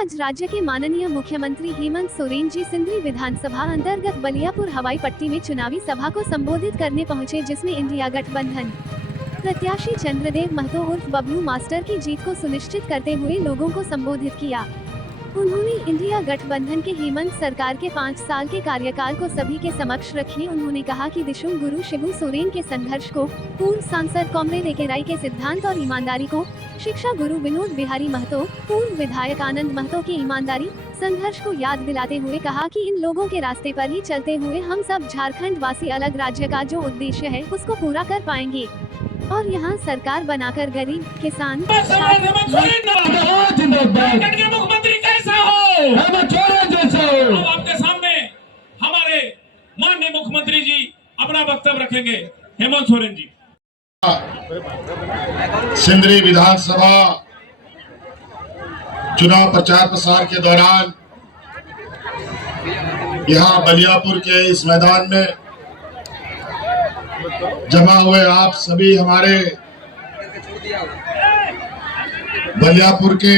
आज राज्य के माननीय मुख्यमंत्री हेमंत सोरेन जी सिंधरी विधानसभा अंतर्गत बलियापुर हवाई पट्टी में चुनावी सभा को संबोधित करने पहुंचे, जिसमें इंडिया गठबंधन प्रत्याशी चंद्रदेव महतो उर्फ बबलू मास्टर की जीत को सुनिश्चित करते हुए लोगों को संबोधित किया। उन्होंने इंडिया गठबंधन के हेमंत सरकार के 5 साल के कार्यकाल को सभी के समक्ष रखी। उन्होंने कहा कि दिशुम गुरु शिबू सोरेन के संघर्ष को, पूर्व सांसद कॉमरेड ए के राय के सिद्धांत और ईमानदारी को, शिक्षा गुरु विनोद बिहारी महतो, पूर्व विधायक आनंद महतो की ईमानदारी संघर्ष को याद दिलाते हुए कहा कि इन लोगों के रास्ते पर ही चलते हुए हम सब झारखंड वासी अलग राज्य का जो उद्देश्य है उसको पूरा कर पाएंगे और यहाँ सरकार बनाकर गरीब, किसान, मुख्यमंत्री कैसा हो, अब आपके सामने हमारे माननीय मुख्यमंत्री जी अपना वक्तव्य रखेंगे। हेमंत सोरेन जी। सिंधरी विधानसभा चुनाव प्रचार प्रसार के दौरान यहाँ बलियापुर के इस मैदान में जमा हुए आप सभी हमारे बलियापुर के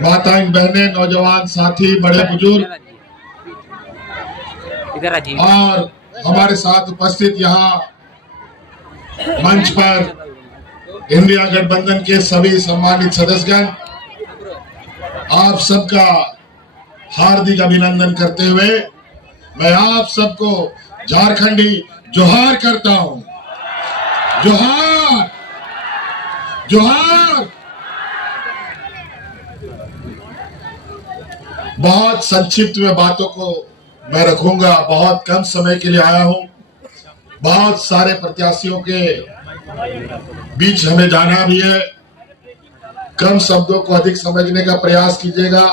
माताएं, बहनें, नौजवान साथी, बड़े बुजुर्ग और हमारे साथ उपस्थित यहाँ मंच पर इंडिया गठबंधन के सभी सम्मानित सदस्यगण, आप सबका हार्दिक अभिनंदन करते हुए मैं आप सबको झारखंडी जोहार करता हूं। जोहार जोहार। बहुत संक्षिप्त में बातों को मैं रखूंगा, बहुत कम समय के लिए आया हूं। बहुत सारे प्रत्याशियों के बीच हमें जाना भी है। कम शब्दों को अधिक समझने का प्रयास कीजिएगा।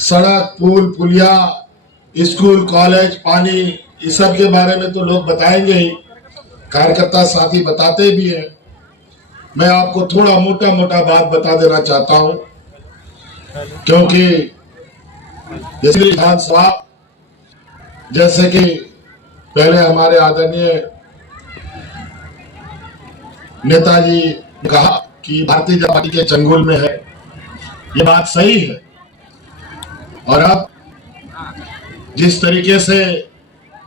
सड़क, पुल, पुलिया, स्कूल, कॉलेज, पानी, इस सब के बारे में तो लोग बताएंगे ही, कार्यकर्ता साथी बताते भी हैं। मैं आपको थोड़ा मोटा मोटा बात बता देना चाहता हूं, क्योंकि जैसे विधानसभा, जैसे कि पहले हमारे आदरणीय नेताजी ने कहा कि भारतीय जनता पार्टी के चंगुल में है, ये बात सही है। और अब जिस तरीके से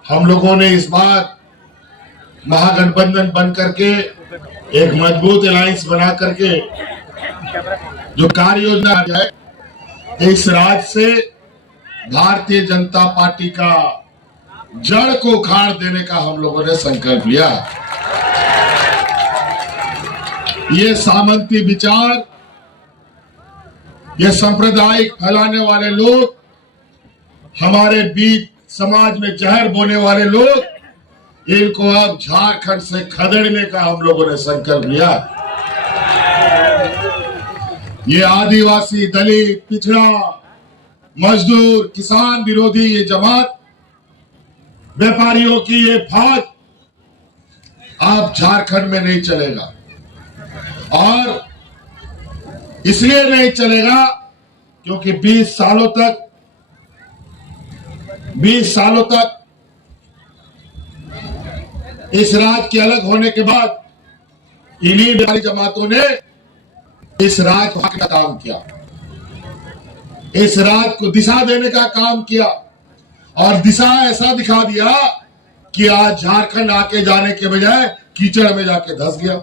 हम लोगों ने इस बार महागठबंधन बन करके एक मजबूत अलायंस बना करके जो कार्य योजना है, इस राज्य से भारतीय जनता पार्टी का जड़ को उखाड़ देने का हम लोगों ने संकल्प लिया। ये सामंती विचार, ये सांप्रदायिक फैलाने वाले लोग, हमारे बीच समाज में जहर बोने वाले लोग, इनको अब झारखंड से खदेड़ने का हम लोगों ने संकल्प लिया। ये आदिवासी, दलित, पिछड़ा, मजदूर, किसान विरोधी ये जमात, व्यापारियों की ये फौज अब झारखंड में नहीं चलेगा। और इसलिए नहीं चलेगा क्योंकि 20 सालों तक इस राज्य के अलग होने के बाद इन्हीं व्यापारी जमातों ने इस राज्य को का काम किया, इस राज्य को दिशा देने का काम किया और दिशा ऐसा दिखा दिया कि आज झारखंड आके जाने के बजाय कीचड़ में जाके धंस गया।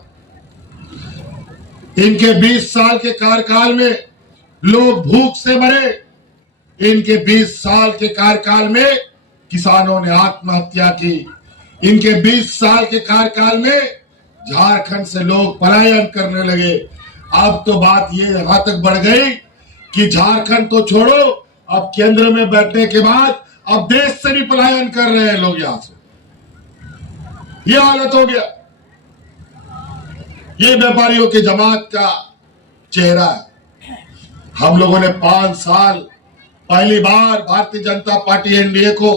इनके 20 साल के कार्यकाल में लोग भूख से मरे। इनके 20 साल के कार्यकाल में किसानों ने आत्महत्या की। इनके 20 साल के कार्यकाल में झारखंड से लोग पलायन करने लगे। अब तो बात ये यहां तक बढ़ गई कि झारखंड तो छोड़ो, अब केंद्र में बैठने के बाद अब देश से भी पलायन कर रहे हैं लोग यहां से। ये हालत हो गया। ये व्यापारियों की जमात का चेहरा है। हम लोगों ने 5 साल पहली बार भारतीय जनता पार्टी एनडीए को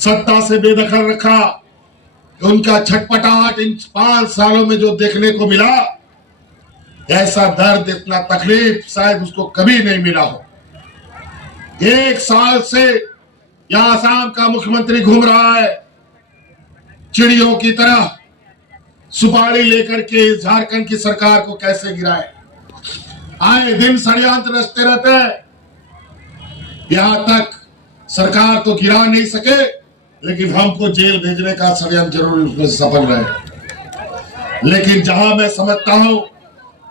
सत्ता से बेदखल रखा। उनका छटपटाहट इन 5 सालों में जो देखने को मिला, ऐसा दर्द, इतना तकलीफ शायद उसको कभी नहीं मिला हो। 1 साल से यहां आसाम का मुख्यमंत्री घूम रहा है, चिड़ियों की तरह सुपारी लेकर के झारखंड की सरकार को कैसे गिराए। आए दिन षड्यंत्र रचते रहते हैं। यहां तक सरकार तो गिरा नहीं सके, लेकिन हमको जेल भेजने का षड्यंत्र जरूर उसमें सफल रहे। लेकिन जहां मैं समझता हूं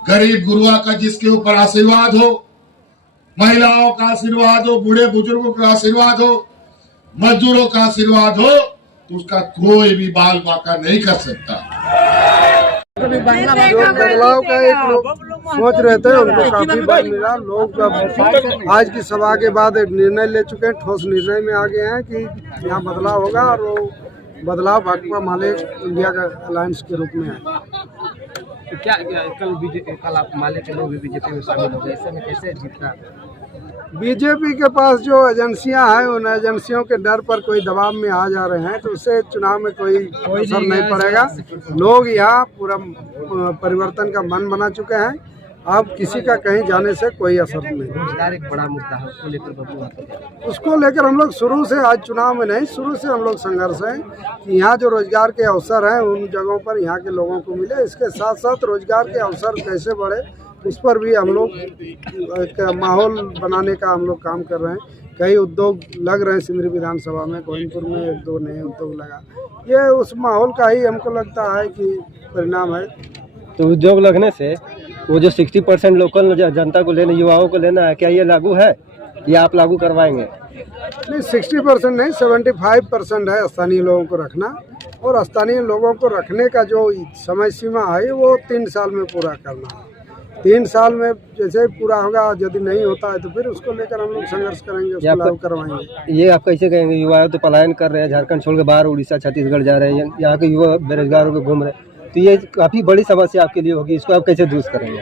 गरीब गुरुआ का जिसके ऊपर आशीर्वाद हो, महिलाओं का आशीर्वाद हो, बूढ़े बुजुर्गों का आशीर्वाद हो, मजदूरों का आशीर्वाद हो, तो उसका कोई भी बाल बाका नहीं कर सकता। जो बदलाव का एक लोग सोच रहे थे उनको काफी बल मिला। लोग अब आज की सभा के बाद एक निर्णय ले चुके हैं, ठोस निर्णय में आ गए हैं कि यहाँ बदलाव होगा और वो बदलाव भाकपा माले इंडिया का अलायंस के रूप में है। तो क्या कल आप माले के लोग भी बीजेपी में शामिल हो गए, ऐसे में कैसे जीतना? बीजेपी के पास जो एजेंसियां हैं उन एजेंसियों के डर पर कोई दबाव में आ जा रहे हैं, तो उससे चुनाव में कोई असर नहीं पड़ेगा। लोग यहाँ पूरा परिवर्तन का मन बना चुके हैं। अब किसी का कहीं जाने से कोई असर नहीं। रोजगार एक बड़ा मुद्दा है, उसको लेकर बबलू उसको लेकर हम लोग शुरू से, आज चुनाव में नहीं, शुरू से हम लोग संघर्ष हैं कि यहाँ जो रोजगार के अवसर हैं उन जगहों पर यहाँ के लोगों को मिले। इसके साथ साथ रोजगार के अवसर कैसे बढ़े उस पर भी हम लोग एक माहौल बनाने का हम लोग काम कर रहे हैं। कई उद्योग लग रहे हैं सिंदरी विधानसभा में, गोविंदपुर में 1-2 नए उद्योग लगा। ये उस माहौल का ही हमको लगता है कि परिणाम है। तो उद्योग लगने से वो जो 60% लोकल जनता को लेना, युवाओं को लेना है, क्या ये लागू है या आप लागू करवाएंगे? नहीं, 60% नहीं, 75% है स्थानीय लोगों को रखना। और स्थानीय लोगों को रखने का जो समय सीमा है वो 3 साल में पूरा करना है। 3 साल में जैसे पूरा होगा, यदि नहीं होता है तो फिर उसको लेकर हम लोग संघर्ष करेंगे, उसको लागू करवाएंगे। ये आप कैसे कहेंगे? युवा तो पलायन कर रहे हैं, झारखंड छोड़ के बाहर उड़ीसा छत्तीसगढ़ जा रहे हैं, यहाँ के युवा बेरोजगार होकर घूम रहे हैं, तो ये काफ़ी बड़ी समस्या आपके लिए होगी। इसको आप कैसे दूर करेंगे?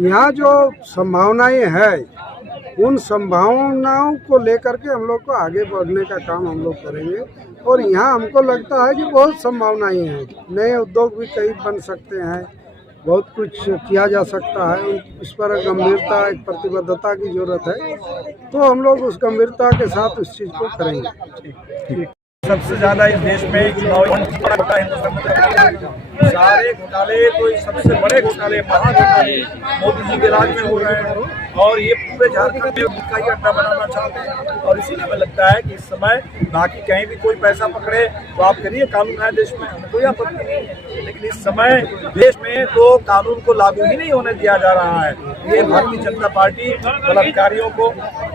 यहाँ जो संभावनाएं हैं उन संभावनाओं को लेकर के हम लोग को आगे बढ़ने का काम हम लोग करेंगे। और यहाँ हमको लगता है कि बहुत संभावनाएं हैं, नए उद्योग भी कई बन सकते हैं, बहुत कुछ किया जा सकता है। उस पर गंभीरता, एक प्रतिबद्धता की जरूरत है, तो हम लोग उस गंभीरता के साथ उस चीज़ को करेंगे। सबसे ज्यादा इस देश में चुनाव सारे घोटाले, तो सबसे बड़े घोटाले, महाघोटाले मोदी जी के राज में हो रहे हैं और ये पूरे झारखंड में उनका ही अड्डा बनाना चाहते हैं। और इसीलिए हमें लगता है कि इस समय बाकी कहीं भी कोई पैसा पकड़े तो आप करिए, कानून है देश में, हमें कोई आपत्ति नहीं है। लेकिन इस समय देश में तो कानून को लागू ही नहीं होने दिया जा रहा है। ये भारतीय जनता पार्टी बलात्कारियों को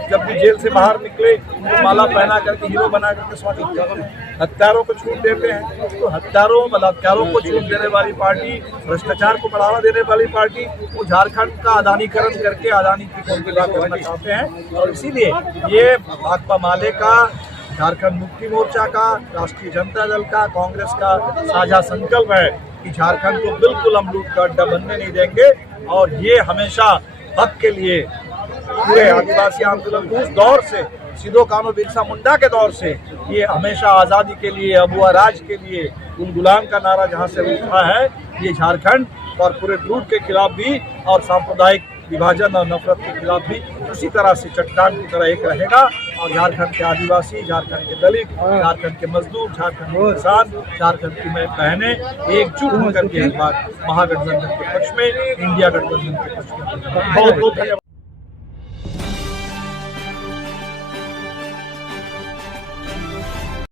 जब भी जेल से बाहर निकले उनको माला पहना करके हीरो बना करके स्वागत कर रहे हैं, हत्यारों को छूट देते हैं। तो हत्यारों बलात्कारों को छूट देने वाली पार्टी, भ्रष्टाचार को बढ़ावा देने वाली पार्टी, वो झारखंड का अदानीकरण करके अदानी की कंपनी करना चाहते हैं। और इसीलिए ये भाकपा माले का, झारखंड मुक्ति मोर्चा का, राष्ट्रीय जनता दल का, कांग्रेस का साझा संकल्प है कि झारखंड को बिल्कुल हम लूट का अड्डा बनने नहीं देंगे। और ये हमेशा हक के लिए पूरे आदिवासी आंदोलन उस दौर से, सिद्धो कान्हू बिरसा मुंडा के दौर से, ये हमेशा आज़ादी के लिए, अबुआ राज के लिए, उन गुलाम का नारा जहाँ से उठा है, ये झारखंड कॉर्पोरेट लूट के खिलाफ भी और सांप्रदायिक विभाजन और नफरत के खिलाफ भी उसी तरह से चट्टान की तरह एक रहेगा। और झारखंड के आदिवासी, झारखंड के दलित, झारखंड के मजदूर, झारखंड के किसान, झारखंड की बहनें एकजुट होकर के इस बार महागठबंधन के पक्ष में, इंडिया गठबंधन के पक्ष में बहुत बहुत धन्यवाद।